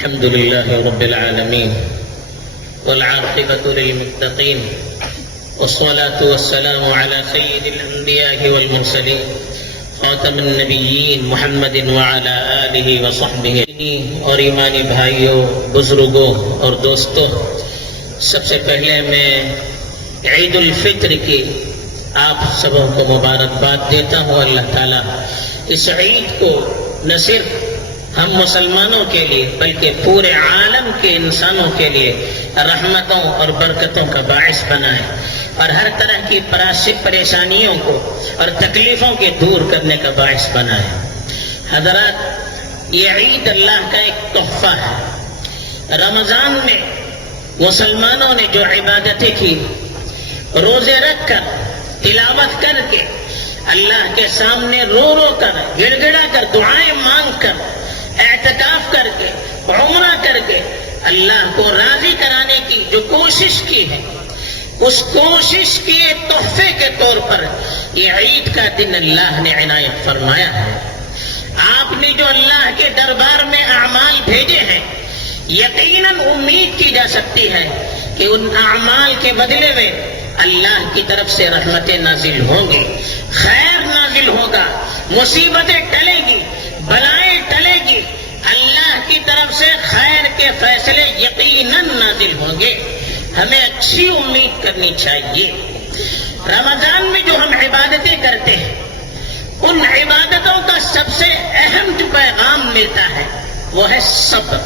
الحمد لله رب العالمين والعاقبة للمتقين والصلاة والسلام على سيد الأنبياء والمرسلين خاتم النبیین محمد وعلى آلہ وصحبہ. اور ایمانی بھائیوں، بزرگوں اور دوستوں، سب سے پہلے میں عید الفطر کی آپ سبوں کو مبارکباد دیتا ہوں. اللہ تعالیٰ اس عید کو نہ صرف ہم مسلمانوں کے لیے بلکہ پورے عالم کے انسانوں کے لیے رحمتوں اور برکتوں کا باعث بنائے اور ہر طرح کی پریشانیوں کو اور تکلیفوں کے دور کرنے کا باعث بنائے. حضرات، یہ عید اللہ کا ایک تحفہ ہے. رمضان میں مسلمانوں نے جو عبادتیں کی، روزے رکھ کر، تلاوت کر کے، اللہ کے سامنے رو رو کر، گڑ گڑا کر، دعائیں مانگ کر، اعتکاف کر کے، عمرہ کر کے اللہ کو راضی کرانے کی جو کوشش کی ہے، اس کوشش کے تحفے کے طور پر یہ عید کا دن اللہ نے عنایت فرمایا ہے. آپ نے جو اللہ کے دربار میں اعمال بھیجے ہیں، یقیناً امید کی جا سکتی ہے کہ ان اعمال کے بدلے میں اللہ کی طرف سے رحمتیں نازل ہوں گی، خیر نازل ہوگا، مصیبتیں ٹلیں گی، بلائیں ٹلے گی. اللہ کی طرف سے خیر کے فیصلے یقیناً نازل ہوں گے. ہمیں اچھی امید کرنی چاہیے. رمضان میں جو ہم عبادتیں کرتے ہیں، ان عبادتوں کا سب سے اہم جو پیغام ملتا ہے وہ ہے صبر،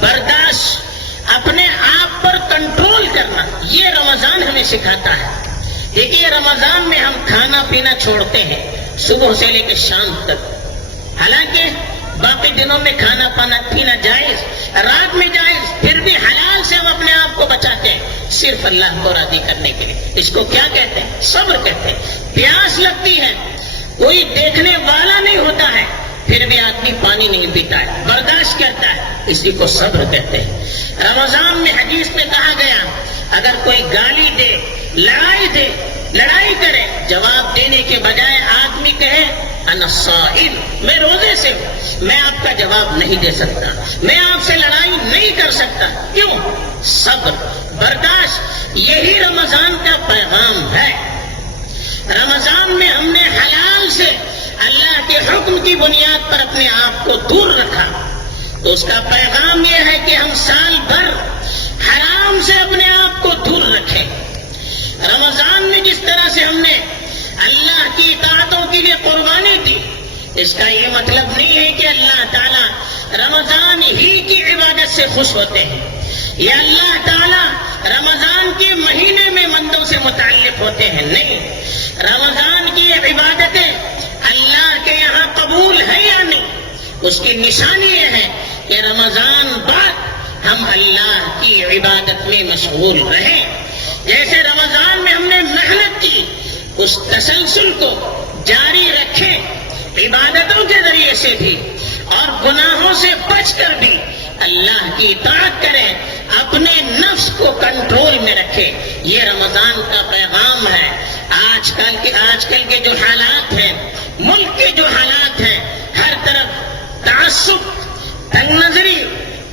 برداشت، اپنے آپ پر کنٹرول کرنا. یہ رمضان ہمیں سکھاتا ہے. دیکھیے، رمضان میں ہم کھانا پینا چھوڑتے ہیں صبح سے لے کے شام تک. حالانکہ باقی دنوں میں کھانا پینا جائز، رات میں جائز، پھر بھی حلال سے ہم اپنے آپ کو بچاتے ہیں صرف اللہ کو راضی کرنے کے لیے. اس کو کیا کہتے ہیں؟ صبر کہتے ہیں. پیاس لگتی ہے، کوئی دیکھنے والا نہیں ہوتا ہے، پھر بھی آدمی پانی نہیں پیتا ہے، برداشت کرتا ہے، اسی کو صبر کہتے ہیں. رمضان میں حدیث میں کہا گیا، اگر کوئی گالی دے، لڑائی کرے، جواب دینے کے بجائے آدمی کہے انا صائم، میں روزے سے ہوں، میں آپ کا جواب نہیں دے سکتا، میں آپ سے لڑائی نہیں کر سکتا. کیوں؟ صبر، برداشت. یہی رمضان کا پیغام ہے. رمضان میں ہم نے حلال سے اللہ کے حکم کی بنیاد پر اپنے آپ کو دور رکھا، تو اس کا پیغام یہ ہے کہ ہم سال بھر حرام سے اپنے آپ کو دور رکھیں. رمضان میں جس طرح سے ہم نے اللہ کی اطاعتوں کے لیے قربانی دی، اس کا یہ مطلب نہیں ہے کہ اللہ تعالیٰ رمضان ہی کی عبادت سے خوش ہوتے ہیں، یا اللہ تعالیٰ رمضان کے مہینے میں بندوں سے متعلق ہوتے ہیں. نہیں، رمضان کی عبادتیں اللہ کے یہاں قبول ہے یا نہیں، اس کی نشانی یہ ہے کہ رمضان بعد ہم اللہ کی عبادت میں مشغول رہیں. جیسے رمضان میں ہم نے محنت کی، اس تسلسل کو جاری رکھیں، عبادتوں کے ذریعے سے بھی اور گناہوں سے بچ کر بھی اللہ کی اطاعت کریں، اپنے نفس کو کنٹرول میں رکھیں. یہ رمضان کا پیغام ہے. آج کل کے جو حالات ہیں، ملک کے جو حالات ہیں، ہر طرف تعصب، تنگ نظری،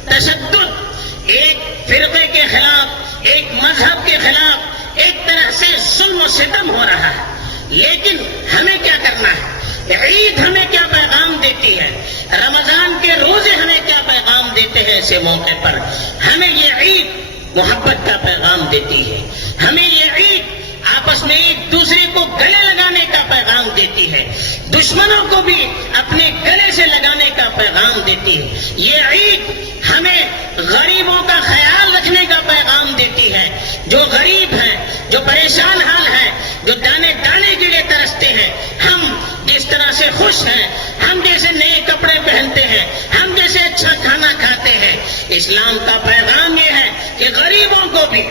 تشدد، ایک فرقے کے خلاف، ایک مذہب کے خلاف ایک طرح سے ظلم و ستم ہو رہا ہے. لیکن ہمیں کیا کرنا ہے؟ عید ہمیں کیا پیغام دیتی ہے؟ رمضان کے روزے ہمیں کیا پیغام دیتے ہیں؟ ایسے موقع پر ہمیں یہ عید محبت کا پیغام دیتی ہے. ہمیں یہ عید آپس میں ایک دوسرے کو گلے لگانے کا پیغام دیتی ہے، دشمنوں کو بھی اپنے گلے سے لگانے کا پیغام دیتی ہے. یہ عید ہمیں غریبوں کا خیال رکھنے کا پیغام دیتی ہے. جو غریب ہیں، جو پریشان حال ہیں، جو دانے دانے کے لیے ترستے ہیں، ہم جس طرح سے خوش ہیں، ہم جیسے نئے کپڑے پہنتے ہیں، ہم جیسے اچھا کھانا کھاتے ہیں، اسلام کا پیغام یہ ہے کہ غریبوں کو بھی،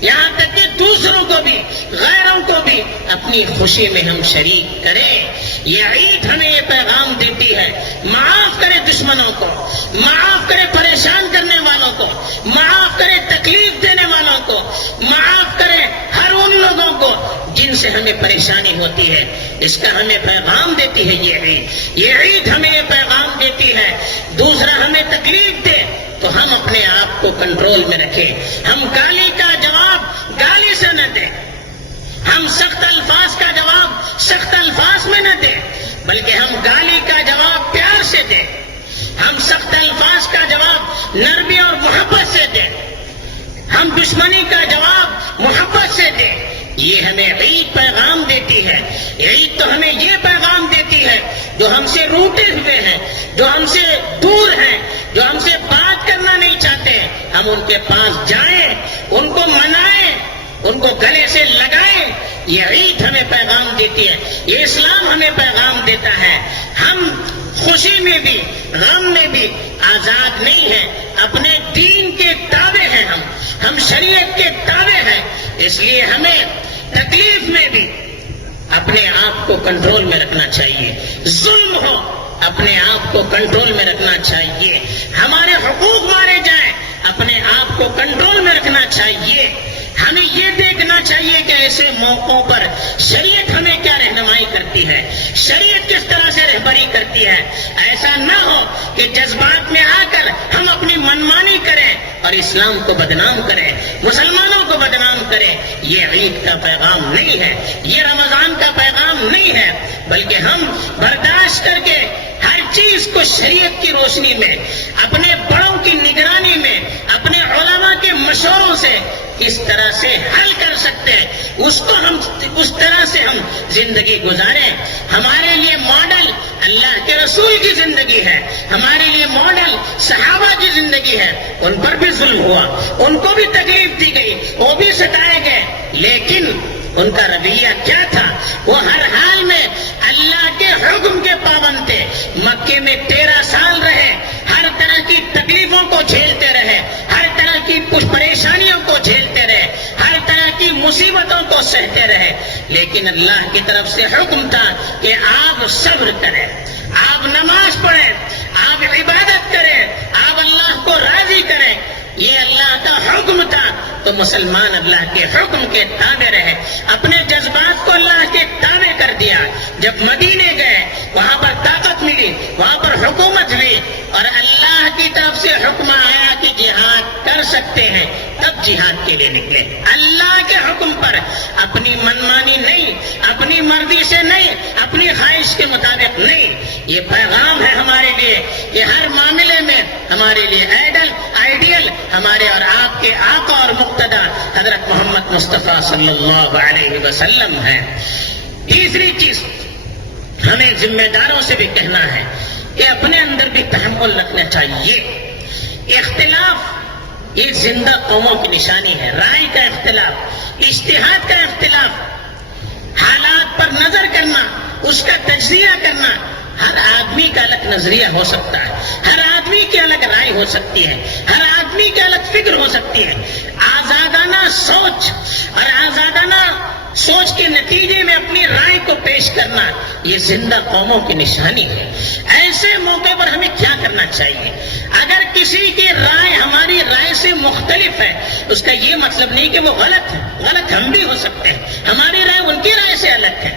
یہاں تک کہ دوسروں کو بھی، غیروں کو بھی اپنی خوشی میں ہم شریک کریں. یہ عید ہمیں یہ پیغام دیتی ہے، معاف کرے دشمنوں کو، معاف کرے پریشان کرنے والوں کو، معاف کرے تکلیف دینے والوں کو، معاف کرے ہر ان لوگوں کو جن سے ہمیں پریشانی ہوتی ہے. اس کا ہمیں پیغام دیتی ہے یہ عید. یہ عید ہمیں یہ پیغام دیتی ہے. دوسرا ہمیں تکلیف دے، تو ہم اپنے آپ کو کنٹرول میں رکھیں. ہم گالی کا جواب گالی سے نہ دیں, ہم سخت الفاظ کا جواب سخت الفاظ میں نہ دیں, بلکہ ہم گالی کا جواب پیار سے دیں, ہم سخت الفاظ کا جواب نرمی اور محبت سے دیں, ہم دشمنی کا جواب محبت سے دیں. یہ ہمیں عید پیغام دیتی ہے. عید تو ہمیں یہ پیغام دیتی ہے جو ہم سے روٹے ہوئے ہیں, جو ہم سے دور ہیں, جو ہم سے بات کرنا نہیں چاہتے, ہم ان کے پاس جائیں, ان کو منائیں, ان کو گلے سے لگائیں. یہ عید ہمیں پیغام دیتی ہے, یہ اسلام ہمیں پیغام دیتا ہے. ہم خوشی میں بھی غم میں بھی آزاد نہیں ہیں, اپنے دین کے تابع ہیں, ہم شریعت کے تابع ہیں. اس لیے ہمیں تکلیف میں بھی اپنے آپ کو کنٹرول میں رکھنا چاہیے. ظلم ہو اپنے آپ کو کنٹرول میں رکھنا چاہیے. ہمارے حقوق مارے جائیں اپنے آپ کو کنٹرول میں رکھنا چاہیے. ہمیں یہ دیکھنا چاہیے کہ ایسے موقعوں پر شریعت ہمیں کیا رہنمائی کرتی ہے, شریعت کس طرح سے رہبری کرتی ہے. ایسا نہ ہو کہ جذبات میں آ کر ہم اپنی منمانی کریں اور اسلام کو بدنام کریں, مسلمانوں کو بدنام کریں. یہ عید کا پیغام نہیں ہے, یہ رمضان کا پیغام نہیں ہے, بلکہ ہم برداشت کر کے ہر چیز کو شریعت کی روشنی میں, اپنے بڑوں کی نگرانی میں, اپنے علماء کے مشوروں سے کس طرح سے حل کر سکتے ہیں, اس طرح سے ہم زندگی گزاریں. ہمارے لیے ماڈل اللہ کے رسول کی زندگی ہے, ہمارے لیے ماڈل صحابہ کی زندگی ہے. ان پر بھی ظلم ہوا, ان کو بھی تکلیف دی گئی, وہ بھی ستائے گئے, لیکن ان کا رویہ کیا تھا؟ وہ ہر حال میں اللہ کے حکم کے پابند تھے. مکے میں 13 سال رہے, ہر طرح کی تکلیفوں کو جھیلتے رہے, ہر طرح کی کچھ پریشانیوں کو جھیلتے رہے, ہر طرح کی مصیبتوں کو سہتے رہے, لیکن اللہ کی طرف سے حکم تھا کہ آپ صبر کریں, آپ نماز پڑھیں, آپ عبادت کریں, آپ اللہ کو راضی کریں. یہ اللہ کا حکم تھا, تو مسلمان اللہ کے حکم کے تابع رہے, اپنے جذبات کو اللہ کے تابع کر دیا. جب مدینے گئے وہاں پر طاقت ملی, وہاں پر حکومت ہوئی, اور اللہ کی طرف سے حکم آیا کہ جہاد کر سکتے ہیں, تب جہاد کے لیے نکلے. اللہ کے حکم پر اپنی منمانی نہیں, اپنی مرضی سے نہیں, اپنی خواہش کے مطابق نہیں. یہ پیغام ہے ہمارے لیے کہ ہر معاملے میں ہمارے لیے آئیڈیل ہمارے اور آپ کے آقا اور مقتدی حضرت محمد مصطفیٰ صلی اللہ علیہ وسلم ہے. تیسری چیز ہمیں ذمہ داروں سے بھی کہنا ہے کہ اپنے اندر بھی تحمل رکھنا چاہیے. اختلاف یہ زندہ قوموں کی نشانی ہے. رائے کا اختلاف, اجتہاد کا اختلاف, حالات پر نظر کرنا, اس کا تجزیہ کرنا. ہر آدمی کا الگ نظریہ ہو سکتا ہے, ہر آدمی کی الگ رائے ہو سکتی ہے, ہر آدمی کی الگ فکر ہو سکتی ہے. آزادانہ سوچ اور آزادانہ سوچ کے نتیجے میں اپنی رائے کو پیش کرنا یہ زندہ قوموں کی نشانی ہے. ایسے موقع پر ہمیں کیا کرنا چاہیے؟ اگر کسی کی رائے ہماری رائے سے مختلف ہے, اس کا یہ مطلب نہیں کہ وہ غلط ہے, غلط ہم بھی ہو سکتے ہیں, ہماری رائے ان کی رائے سے الگ ہے.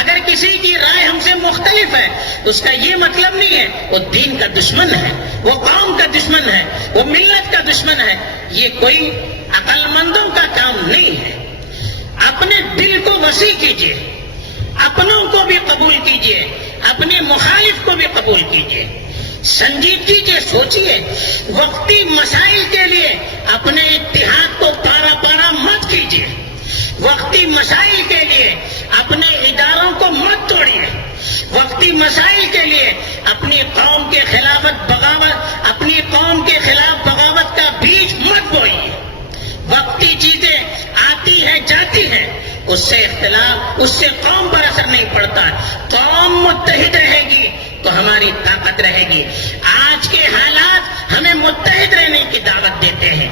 اگر کسی کی رائے ہم سے مختلف ہے تو اس کا یہ مطلب نہیں ہے وہ دین کا دشمن ہے, وہ قوم کا دشمن ہے, وہ ملت کا دشمن ہے. یہ کوئی عقل مندوں کا کام نہیں ہے. اپنے دل کو وسیع کیجیے, اپنوں کو بھی قبول کیجیے, اپنے مخالف کو بھی قبول کیجیے. سنجیدگی سے سوچیے. وقتی مسائل کے لیے اپنے اتحاد کو پارا پارا مت کیجیے. وقتی مسائل کے لیے اپنے اداروں کو مت توڑیے. وقتی مسائل کے لیے اپنی قوم کے خلاف بغاوت کا بیج مت بوئیے. وقتی چیزیں آتی ہیں جاتی ہیں, اس سے اختلاف, اس سے قوم پر اثر نہیں پڑتا. قوم متحد رہے گی تو ہماری طاقت رہے گی. آج کے حالات ہمیں متحد رہنے کی دعوت دیتے ہیں.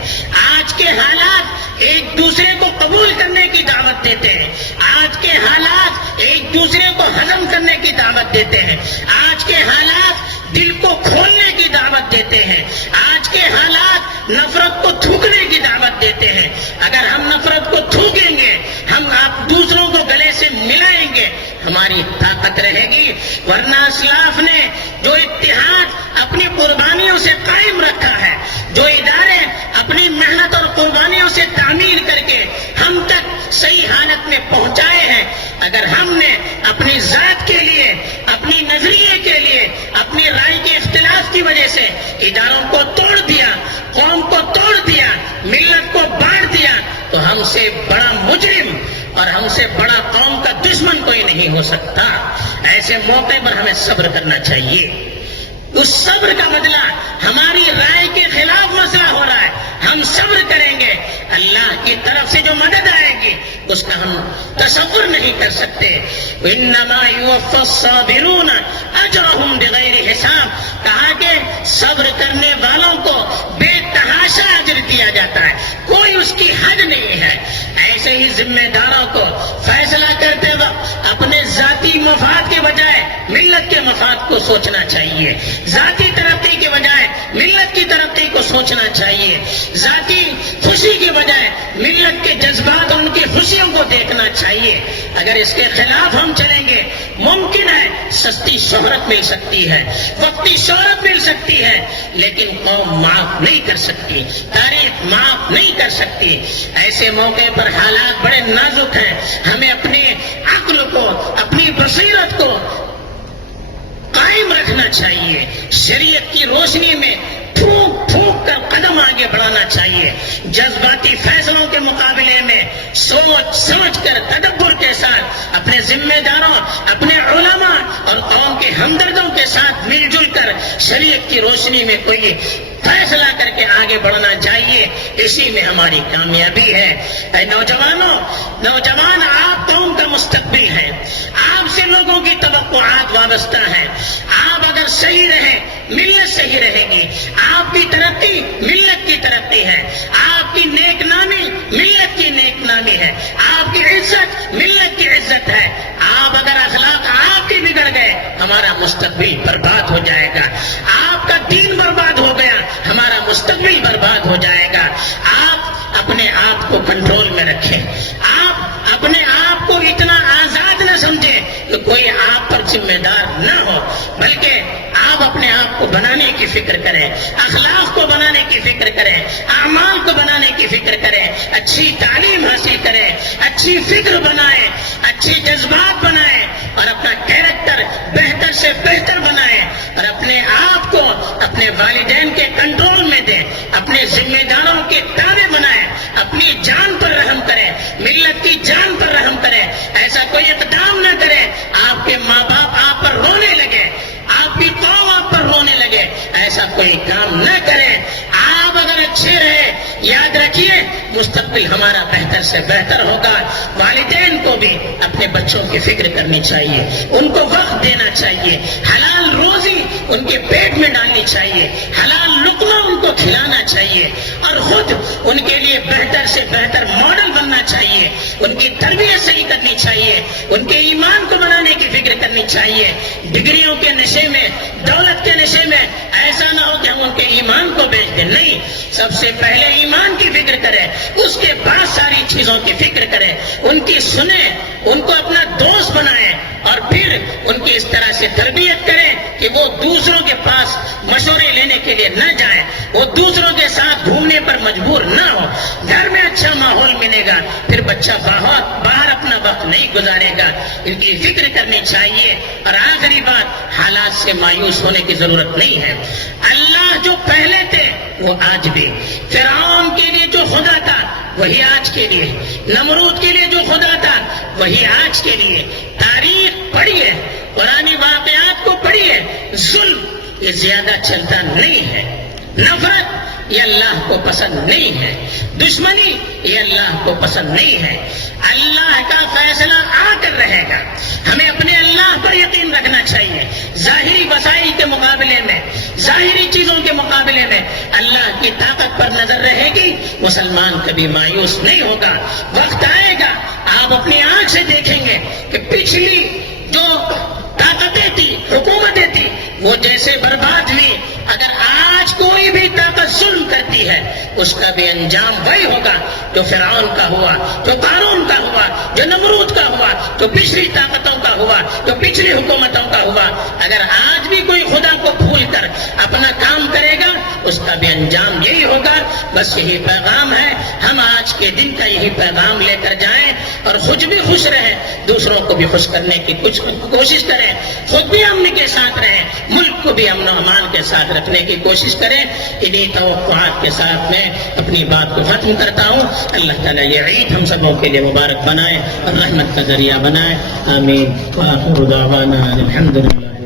آج کے حالات ایک دوسرے کو قبول کرنے کی دعوت دیتے ہیں. آج کے حالات ایک دوسرے کو ہضم کرنے کی دعوت دیتے ہیں. آج کے حالات دل کو کھولنے کی دعوت دیتے ہیں. آج کے حالات نفرت کو تھوکنے کی دعوت دیتے ہیں. اگر ہم نفرت کو تھوکیں گے, ہم آپ دوسروں کو گلے سے ملائیں گے, ہماری طاقت رہے گی. ورنہ اسلاف نے جو اتحاد اپنی قربانیوں سے قائم رکھا ہے, جو اگر ہم نے اپنی ذات کے لیے، اپنی نظریے کے لیے، اپنی رائے کے اختلاف کی وجہ سے اداروں کو توڑ دیا، قوم کو توڑ دیا، ملت کو بانٹ دیا، تو ہم سے بڑا مجرم اور ہم سے بڑا قوم کا دشمن کوئی نہیں ہو سکتا۔ ایسے موقع پر ہمیں صبر کرنا چاہیے۔ اس صبر کا بدلہ ہماری رائے کے خلاف مسئلہ ہو رہا ہے، ہم صبر کریں گے، اللہ کی طرف سے جو مدد آئے گی اس کا ہم تصور نہیں کر سکتے۔ انما یوفی الصابرون اجرهم بغیر حساب، کہا کہ صبر کرنے والوں کو بے تحاشا اجر دیا جاتا ہے، کوئی اس کی حد نہیں ہے۔ ایسے ہی ذمہ داروں کو فیصلہ کرتے وقت اپنے ذاتی مفاد کے بجائے ملت کے مفاد کو سوچنا چاہیے، ذاتی ترقی کے بجائے ملت کی ترقی کو سوچنا چاہیے، ذاتی خوشی کے بجائے ملت کے جذبات اور ان کی خوشیوں کو دیکھنا چاہیے۔ اگر اس کے خلاف ہم چلیں گے، ممکن ہے سستی شہرت مل سکتی ہے، وقتی شہرت مل سکتی ہے، لیکن قوم معاف نہیں کر سکتی، تاریخ معاف نہیں کر سکتی۔ ایسے موقع پر حالات بڑے نازک ہیں، ہمیں اپنے عقل کو، اپنی بصیرت کو قائم رکھنا چاہیے، شریعت کی روشنی میں پھونک پھونک کر قدم آگے بڑھانا چاہیے، جذباتی فیصلوں کے مقابلے میں سوچ سمجھ کر تدبر کے ساتھ اپنے ذمہ داروں، اپنے علماء اور قوم کے ہمدردوں کے ساتھ مل جل کر شریعت کی روشنی میں کوئی فیصلہ کر کے آگے بڑھنا چاہیے، اسی میں ہماری کامیابی ہے۔ اے نوجوانوں، نوجوان آپ قوم کا مستقبل ہیں، آپ سے لوگوں کی توقعات وابستہ ہیں، آپ اگر صحیح رہیں ملت صحیح رہے گی، آپ کی ترقی ملت کی ترقی ہے، آپ کی نیک نامی ملت کی نیک نامی ہے، آپ کی عزت ملت کی عزت ہے۔ آپ اگر اخلاق آپ کی بگڑ گئے ہمارا مستقبل برباد ہو جائے گا، آپ کا دین برباد ہو گیا ہمارا مستقبل برباد ہو جائے گا۔ آپ اپنے آپ کو کنٹرول میں رکھیں، آپ اپنے آپ کو اتنا آزاد نہ سمجھیں کہ کوئی آپ پر ذمہ دار نہ ہو، بلکہ آپ اپنے آپ کو بنانے کی فکر کریں، اخلاق کو بنانے کی فکر کریں، اعمال کو بنانے کی فکر کریں، اچھی تعلیم حاصل کریں، اچھی فکر بنائیں، اچھی جذبات بنائیں اور اپنا کیریکٹر بہتر سے بہتر بنائیں اور اپنے آپ کو اپنے والدین کے کنٹرول میں دیں، اپنے ذمہ داروں کے تابع بنائیں، اپنی جان پر رحم کریں، ملت کی جان پر رحم کریں۔ ایسا کوئی اقدام نہ کریں آپ کے ماں باپ آپ پر رونے لگے، آپ کی قوم آپ پر رونے لگے، ایسا کوئی کام نہ کریں۔ آپ اگر اچھے رہے، یاد رکھیے مستقبل ہمارا بہتر سے بہتر ہوگا۔ والدین کو بھی اپنے بچوں کی فکر کرنی چاہیے، ان کو وقت دینا چاہیے، حلال روزی ان کے پیٹ میں ڈالنی چاہیے، حلال لقمہ ان کو کھلانا چاہیے اور خود ان کے لیے بہتر سے بہتر ماڈل بننا چاہیے، ان کی تربیت صحیح کرنی چاہیے، ان کے ایمان کو بنانے کی فکر کرنی چاہیے۔ ڈگریوں کے نشے میں، دولت کے نشے میں ایسا نہ ہو کہ ہم ان کے ایمان کو بیچ دیں، نہیں، سب سے پہلے ایمان کی فکر کریں، اس کے بعد ساری چیزوں کی فکر کریں، ان کی سنیں، ان کو اپنا دوست بنائیں اور پھر ان کی اس طرح سے تربیت کریں کہ وہ دوسروں کے پاس مشورے لینے کے لیے نہ جائیں، وہ دوسروں کے ساتھ گھومنے پر مجبور نہ ہو، گھر میں اچھا ماحول ملے گا، پھر بچہ باہر اپنا وقت نہیں گزارے گا۔ ان کی فکر کرنی چاہیے۔ اور آخری بات، حالات سے مایوس ہونے کی ضرورت نہیں ہے۔ اللہ جو پہلے تھے وہ آج بھی، فرعون کے لیے جو خدا تھا وہی آج کے لیے، نمرود کے لیے جو خدا تھا وہی آج کے لیے۔ تاریخ پڑھیے، پرانی واقعات کو پڑھیے، ظلم یہ زیادہ چلتا نہیں ہے، نفرت یہ اللہ کو پسند نہیں ہے، دشمنی یہ اللہ کو پسند نہیں ہے۔ اللہ کا فیصلہ آ کر رہے گا، ہمیں اپنے اللہ پر یقین رکھنا چاہیے۔ ظاہری وسائل کے مقابلے میں، ظاہری چیزوں کے مقابلے میں اللہ کی طاقت پر نظر رہے گی، مسلمان کبھی مایوس نہیں ہوگا۔ وقت آئے گا آپ اپنی آنکھ سے دیکھیں گے کہ پچھلی جو طاقتیں تھی، حکومتیں تھی، وہ جیسے برباد ہوئی، اگر آج کوئی بھی طاقت ظلم کرتی ہے اس کا بھی انجام وہی ہوگا جو فرعون کا ہوا، جو قارون کا ہوا، جو نمرود کا ہوا، جو پچھلی طاقتوں کا ہوا، جو پچھلی حکومتوں کا ہوا۔ اگر آج بھی کوئی خدا کو بھول کر اپنا کام کرے گا اس کا بھی انجام یہی ہوگا۔ بس یہی پیغام ہے، ہم آج کے دن کا یہی پیغام لے کر جائیں۔ اور خود بھی خوش رہیں، دوسروں کو بھی خوش کرنے کی کوشش کریں، خود بھی امن کے ساتھ رہیں، ملک کو بھی امن و امان کے ساتھ رکھنے کی کوشش کریں۔ انہی توقعات کے ساتھ میں اپنی بات کو ختم کرتا ہوں۔ اللہ تعالیٰ یہ عید ہم سبوں کے لیے مبارک بنائے اور رحمت کا ذریعہ بنائے، آمین۔ وآخر دعوانا الحمدللہ۔